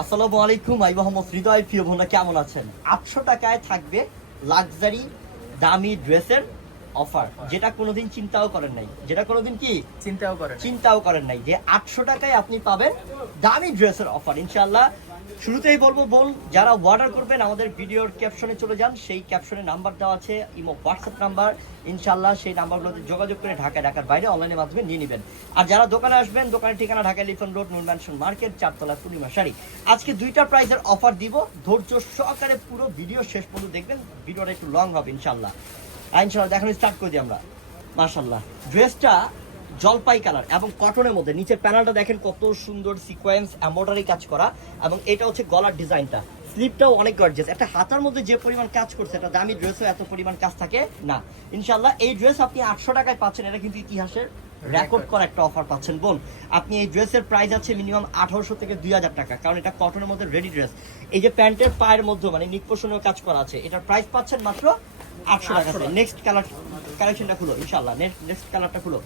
আসসালামু আলাইকুম আই মোহাম্মদ হৃদয়। প্রিয় বোনা কেমন আছেন? আটশো টাকায় থাকবে লাক্সারি দামি ড্রেসের অফার যেটা কোনোদিন চিন্তাও করেন নাই। যেটা কোনোদিন কি? চিন্তাও করেন চিন্তাও করেন নাই যে আটশো টাকায় আপনি পাবেন দামি ড্রেসের অফার। ইনশাল্লাহ শুরুতেই বলব বল যারা অর্ডার করবেন আমাদের ভিডিওর ক্যাপশনে চলে যান। সেই ক্যাপশনে নাম্বার দেওয়া আছে ইমো হোয়াটসঅ্যাপ নাম্বার ইনশাল্লাহ সেই নাম্বারগুলোতে যোগাযোগ করে ঢাকা ঢাকার বাইরে অনলাইনের মাধ্যমে নিয়ে নেবেন। আর যারা দোকানে আসবেন দোকানের ঠিকানা ঢাকা লিফন রোড নুন ম্যানশন মার্কেট চারতলা পূর্ণিমা শাড়ি। আজকে দুইটা প্রাইজের অফার দিব। ধৈর্য সহকারে পুরো ভিডিও শেষ পর্যন্ত দেখবেন। ভিডিওটা একটু লং হবে ইনশাল্লাহ ইনশাল্লাহ দেখানো স্টার্ট করে আমরা। মার্শাল্লাহ ড্রেসটা জলপাই কালার এবং কটনের মধ্যে। নিচের প্যানেলটা দেখেন কত সুন্দর সিকোয়েন্স এমব্রয়ডারি কাজ করা এবং এটা হচ্ছে গলার ডিজাইনটা স্লিপটাও অনেক গর্জিয়াস একটা হাতার মধ্যে যে পরিমাণ কাজ করছে এটা দামি ড্রেসও এত পরিমাণ কাজ থাকে, না। ইনশাল্লাহ এই ড্রেস আপনি আটশো টাকায় পাচ্ছেন, এটা কিন্তু ইতিহাসের রেকর্ড করা একটা অফার পাচ্ছেন। বোন, আপনি এই ড্রেসের প্রাইস আছে মিনিমাম আঠারোশো থেকে দুই হাজার টাকা, কারণ এটা কটনের মধ্যে রেডি ড্রেস এই যে প্যান্টের পায়ের মধ্যে মানে নিকপোষণীয় কাজ করা আছে, এটার প্রাইস পাচ্ছেন মাত্র আটশো টাকা নেক্সট কালার কালেকশনটা খুলো ইনশাল্লাহ নেক্সট কালারটা খুলো।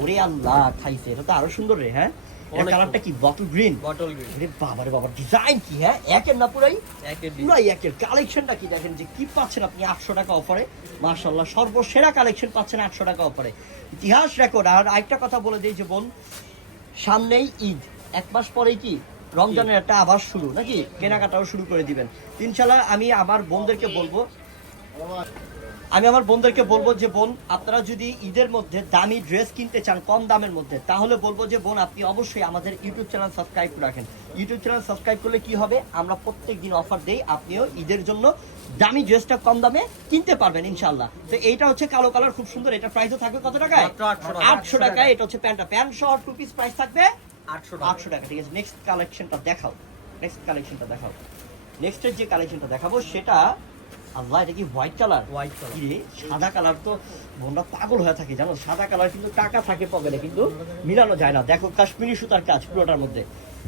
ওরে আল্লাহ খাইছে। এটা তো আরও সুন্দর রে হ্যাঁ? এর কালারটা কি? বটল গ্রিন বটল গ্রিন আরে বাবা রে বাবা ডিজাইন কি হ্যাঁ? একের না পুরাই? একের পুরাই একের। কালেকশনটা কি দেখেন যে কি পাচ্ছেন আপনি আটশো টাকা অফারে মার্শাল্লাহ সর্বসেরা কালেকশন পাচ্ছেন আটশো টাকা অফারে ইতিহাস রেকর্ড আর আরেকটা কথা বলে দিই যে বোন সামনেই ঈদ। এক মাস পরেই কি রমজানের একটা আবার শুরু নাকি? কেনাকাটাও শুরু করে দিবেন। ইনশাল্লাহ আমি আমার বোনদেরকে বলব আমি আমার বোনদেরকে বলব যে বোন আপনারা যদি ঈদের মধ্যে দামি ড্রেস কিনতে চান কম দামের মধ্যে তাহলে বলব যে বোন আপনি অবশ্যই আমাদের ইউটিউব চ্যানেল সাবস্ক্রাইব করে রাখেন। ইউটিউব চ্যানেল সাবস্ক্রাইব করলে কি হবে? আমরা প্রত্যেক দিন অফার দেই আপনিও ঈদের জন্য দামি ড্রেসটা কম দামে কিনতে পারবেন ইনশাল্লাহ তো এইটা হচ্ছে কালো কালার খুব সুন্দর। এটা প্রাইসও থাকবে কত টাকায়? মাত্র 800 টাকা। আটশো টাকায়। এটা হচ্ছে প্যান্টটা। প্যান্ট সহ টু পিস প্রাইস থাকবে আটশো আটশো টাকা। ঠিক আছে নেক্সট কালেকশনটা দেখাও। নেক্সট কালেকশনটা দেখাও। নেক্সটের যে কালেকশনটা দেখাবো সেটা আল্লাহ এটা কি হোয়াইট কালার হোয়াইট কালার কি সাদা কালার তো বোনরা পাগল হয়ে থাকে জানো? সাদা কালার কিন্তু টাকা থাকে পকেটে কিন্তু মিলানো যায় না। দেখো কাশ্মীরি সুতার কাজ পুরোটার মধ্যে।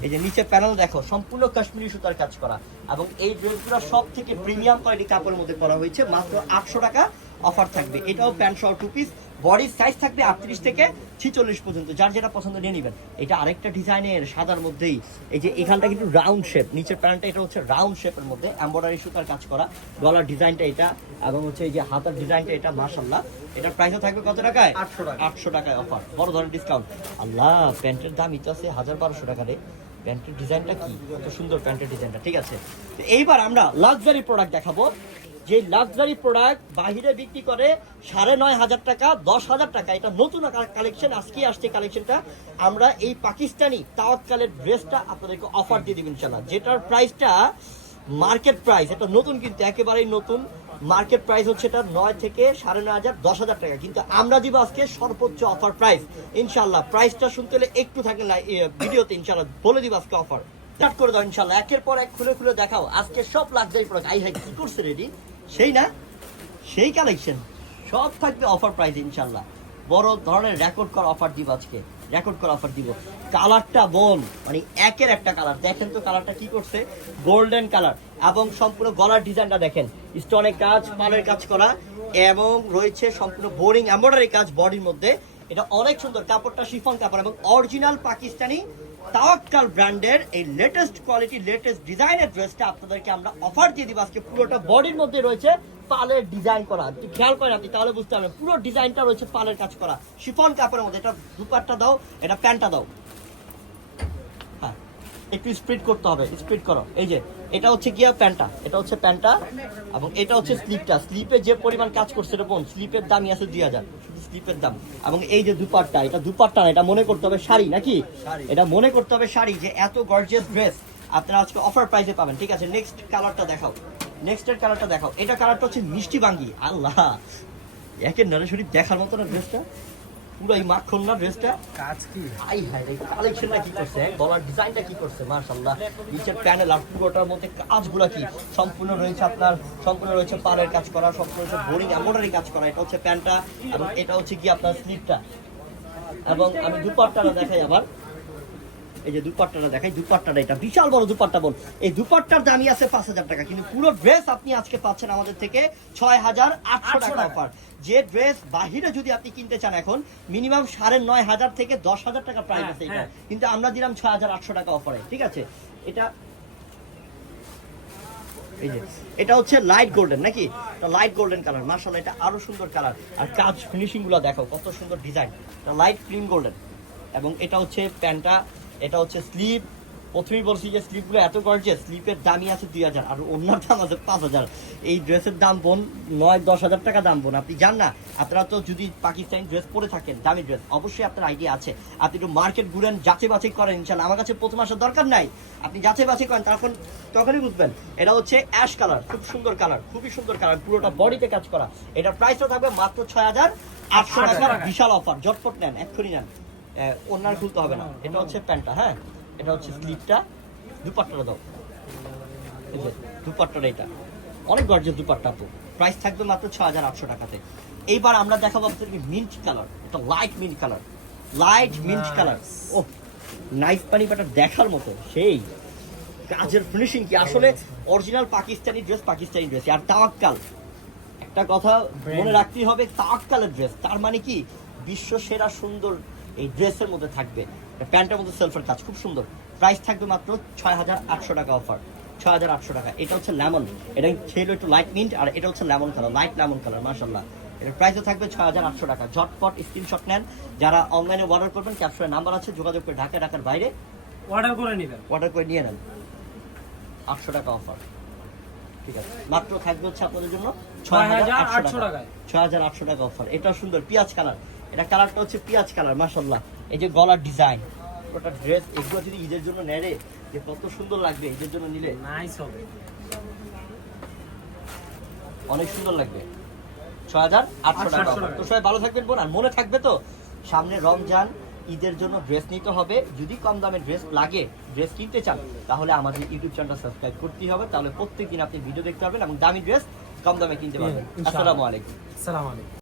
এই যে নিচে প্যানেল দেখো সম্পূর্ণ কাশ্মীরি সুতার কাজ করা। এবং এই ড্রেসগুলো সব থেকে প্রিমিয়াম কোয়ালিটি কাপড়ের মধ্যে করা হয়েছে মাত্র আটশো টাকা। অফার থাকবে। এটাও প্যান্ট সহ টু পিস বডির সাইজ থাকবে আটত্রিশ থেকে ছিচল্লিশ পর্যন্ত। যার যেটা পছন্দ নিয়ে নেবেন। এটা আরেকটা ডিজাইনের সাদার মধ্যেই। এই যে এখানটা কিন্তু রাউন্ড শেপ নিচের প্যান্টটা এটা হচ্ছে রাউন্ড শেপের মধ্যে। এম্বয়ডারি সুতার কাজ করা। গলার ডিজাইনটা এটা এবং হচ্ছে এই যে হাতার ডিজাইনটা এটা মাশাল্লাহ এটার প্রাইসও থাকবে কত টাকায়? 800 টাকা। আটশো টাকায় অফার বড় ধরনের ডিসকাউন্ট আল্লাহ প্যান্টের দাম ইতো আছে হাজার বারোশো টাকা রে। প্যান্টের ডিজাইনটা কি? কত সুন্দর প্যান্টের ডিজাইনটা। ঠিক আছে। তো এইবার আমরা লাক্সারি প্রোডাক্ট দেখাবো। যে লাক্সারি প্রোডাক্ট বাহিরে বিক্রি করে সাড়ে নয় হাজার টাকা, দশ হাজার টাকা, এটা নতুন কালেকশন আজকে আসছে কালেকশনটা আমরা এই পাকিস্তানি তাওয়াক্কালের ড্রেসটা আপনাদেরকে অফার দিয়ে দিবেন ইনশাল্লাহ যেটার প্রাইসটা মার্কেট প্রাইস এটা নতুন কিন্তু, একেবারেই নতুন। মার্কেট প্রাইস হচ্ছে এটা নয় থেকে সাড়ে নয় হাজার, দশ হাজার টাকা। কিন্তু আমরা দিব আজকে সর্বোচ্চ অফার প্রাইস ইনশাল্লাহ প্রাইসটা শুনতে হলে একটু থাকে না ভিডিওতে ইনশাল্লাহ বলে দিব আজকে অফার স্টার্ট করে দাও ইনশাল্লাহ একের পর এক খুলে খুলে দেখাও। আজকে সব লাক্সারি প্রোডাক্ট আই হাই, কি করছে রেডি সেই না? সেই কালেকশন সব থাকবে অফার প্রাইস ইনশাল্লাহ বড় ধরনের রেকর্ড করা অফার দিব আজকে। রেকর্ড করা অফার দিব। কালারটা বোন মানে একের একটা কালার দেখেন তো কালারটা কি করছে? গোল্ডেন কালার এবং সম্পূর্ণ গলার ডিজাইনটা দেখেন। স্টোনের কাজ পালের কাজ করা। এবং রয়েছে সম্পূর্ণ বোরিং এমব্রয়ডারি কাজ বডির মধ্যে। এটা অনেক সুন্দর। কাপড়টা শিফন কাপড় এবং অরিজিনাল পাকিস্তানি তাওয়াক্কাল ব্র্যান্ডের এই লেটেস্ট কোয়ালিটি লেটেস্ট ডিজাইনের ড্রেসটা আপনাদেরকে আমরা অফার দিয়ে দিব। আজকে পুরোটা বডির মধ্যে রয়েছে পালের ডিজাইন করা। একটু খেয়াল করেন আপনি, তাহলে বুঝতে পারবেন। পুরো ডিজাইনটা রয়েছে পালের কাজ করা। শিফন কাপড়ের মধ্যে, এটা দুপারটা দাও, এটা প্যান্টটা দাও। একটু স্প্রিড করতে হবে স্প্রিড করো। এই যে এটা হচ্ছে গিয়া প্যান্টটা এটা হচ্ছে প্যান্টটা এবং এটা হচ্ছে স্লিপটা। স্লিপে যে পরিমাণ কাজ করছে এটা বোন স্লিপের দামই আছে দুই হাজার স্লিপের দাম। এবং এই যে দুপাট্টা এটা দুপাট্টা না এটা মনে করতে হবে শাড়ি নাকি? এটা মনে করতে হবে শাড়ি যে এত গর্জিয়াস ড্রেস আপনারা আজকে অফার প্রাইসে পাবেন ঠিক আছে? নেক্সট কালারটা দেখাও। নেক্সটের কালারটা দেখাও। এটা কালারটা হচ্ছে মিষ্টি বাঙ্গি। আল্লাহ! একের নরেশ্বরী দেখার মতো না ড্রেসটা পুরো এই মাখন না ড্রেসটা কাজ কি? আই হাই রে কালেকশনটা কি করছে? গলার ডিজাইনটা কি করছে? মাশাআল্লাহ। নিচের প্যানেল আর পুরোটার মধ্যে কাজগুলো কি? সম্পূর্ণ রয়েছে আপনার সম্পূর্ণ রয়েছে পাড়ের কাজ করা সম্পূর্ণ রয়েছে বোরিং এমব্রয়ডারি কাজ করা। এটা হচ্ছে প্যান্টটা এবং এটা হচ্ছে কি আপনার স্লিপটা এবং আমি দুপাটটা দেখাই আবার। এই যে দুপাট্টাটা দেখাই দুপাট্টাটা এটা বিশাল বড় দুপাট্টা বল এই দুপাট্টার দামই আছে পাঁচ হাজার টাকা। কিন্তু পুরো ড্রেস আপনি আজকে পাচ্ছেন আমাদের থেকে ছয় হাজার আটশো টাকা। অফার যে ড্রেস বাহিরে যদি আপনি কিনতে চান এখন মিনিমাম সাড়ে নয় হাজার থেকে দশ হাজার টাকা প্রাইস হ্যাঁ, আছে এটা। হ্যাঁ। কিন্তু আমরা দিলাম ছয় হাজার আটশো টাকা অফারে ঠিক আছে? এটা এই যে এটা হচ্ছে লাইট গোল্ডেন নাকি? লাইট গোল্ডেন কালার মার্শাল এটা আরও সুন্দর কালার আর কাজ ফিনিশিংগুলো দেখো কত সুন্দর ডিজাইন লাইট ক্রিম গোল্ডেন এবং এটা হচ্ছে প্যান্টটা এটা হচ্ছে স্লিপ। প্রথমেই বলছি যে স্লিপগুলো এত গর্জে স্লিপের দামই আছে দুই হাজার আর অন্যার দাম আছে পাঁচ হাজার। এই ড্রেসের দাম বোন নয় দশ হাজার টাকা দাম বোন। আপনি জান না আপনারা তো যদি পাকিস্তানি ড্রেস পরে থাকেন দামি ড্রেস অবশ্যই আপনার আইডিয়া আছে। আপনি একটু মার্কেট ঘুরেন যাচাই বাছাই করেন ইনশাল্লাহ। আমার কাছে প্রথম আসার দরকার নাই। আপনি যাচাই বাছাই করেন তখন তখনই বুঝবেন। এটা হচ্ছে অ্যাশ কালার খুব সুন্দর কালার খুবই সুন্দর কালার পুরোটা বডিতে কাজ করা। এটার প্রাইসটা থাকবে মাত্র ছয় হাজার আটশো টাকার বিশাল অফার জটপট নেন এক্ষুনি নেন। ওনার খুলতে হবে না। এটা হচ্ছে প্যান্টটা হ্যাঁ? এটা হচ্ছে স্লিপটা। দুপাট্টাটা দাও। দুপাট্টাটা এটা। অনেক গর্জের দুপাট্টা তো প্রাইস থাকবে মাত্র ছ হাজার আটশো টাকাতে। এইবার আমরা দেখাবো আপনাদেরকে মিন্ট কালার এটা light mint colour light mint colour ও নাইফ পানি বাটার দেখার মতো। সেই। কাজের ফিনিশিং কি? আসলে original Pakistani dress Pakistani dress আর তাওয়াক্কাল। একটা কথা মনে রাখতেই হবে তাওয়াক্কালের ড্রেস তার মানে কি? বিশ্ব সেরা সুন্দর এই ড্রেসের মধ্যে থাকবে প্যান্টের মধ্যে সেলফের কাজ খুব সুন্দর। প্রাইস থাকবে মাত্র ছয় হাজার আটশো টাকা অফার ছয় হাজার আটশো টাকা। এটা হচ্ছে লেমন এটা একটু লাইট মিন্ট আর এটা হচ্ছে lemon colour light lemon colour মাসাল্লাহ এটার প্রাইসও থাকবে ছয় হাজার আটশো টাকা। ঝটপট স্ক্রিনশট নেন। যারা অনলাইনে অর্ডার করবেন ক্যাপশনের নাম্বার আছে যোগাযোগ করে ঢাকা ঢাকার বাইরে অর্ডার করে নেবেন। অর্ডার করে নিয়ে নেন। আটশো টাকা অফার ঠিক আছে। মাত্র থাকবে হচ্ছে আপনাদের জন্য ছয় হাজার আটশো টাকা। ছয় হাজার আটশো টাকা অফার এটা সুন্দর পিঁয়াজ কালার। এটা কালারটা হচ্ছে পিঁয়াজ কালার মাসাল্লাহ এই যে গলার ডিজাইন ওটা ড্রেস এগুলো যদি ঈদের জন্য নেড়ে যে কত সুন্দর লাগবে ঈদের জন্য নিলে। নাইস হবে। অনেক সুন্দর লাগবে। ছয় হাজার আটশো টাকা 800 offer। টাকা। তো সবাই ভালো থাকবেন বোন আর মনে থাকবে তো সামনে রমজান ঈদের জন্য ড্রেস নিতে হবে। যদি কম দামে ড্রেস লাগে ড্রেস কিনতে চান তাহলে আমাদের ইউটিউব চ্যানেলটা সাবস্ক্রাইব করতেই হবে। তাহলে প্রত্যেক দিন আপনি ভিডিও দেখতে পারবেন এবং দামি ড্রেস কম দামে কিনতে পারবেন। আসসালামু আলাইকুম। সালাম আলাইকুম।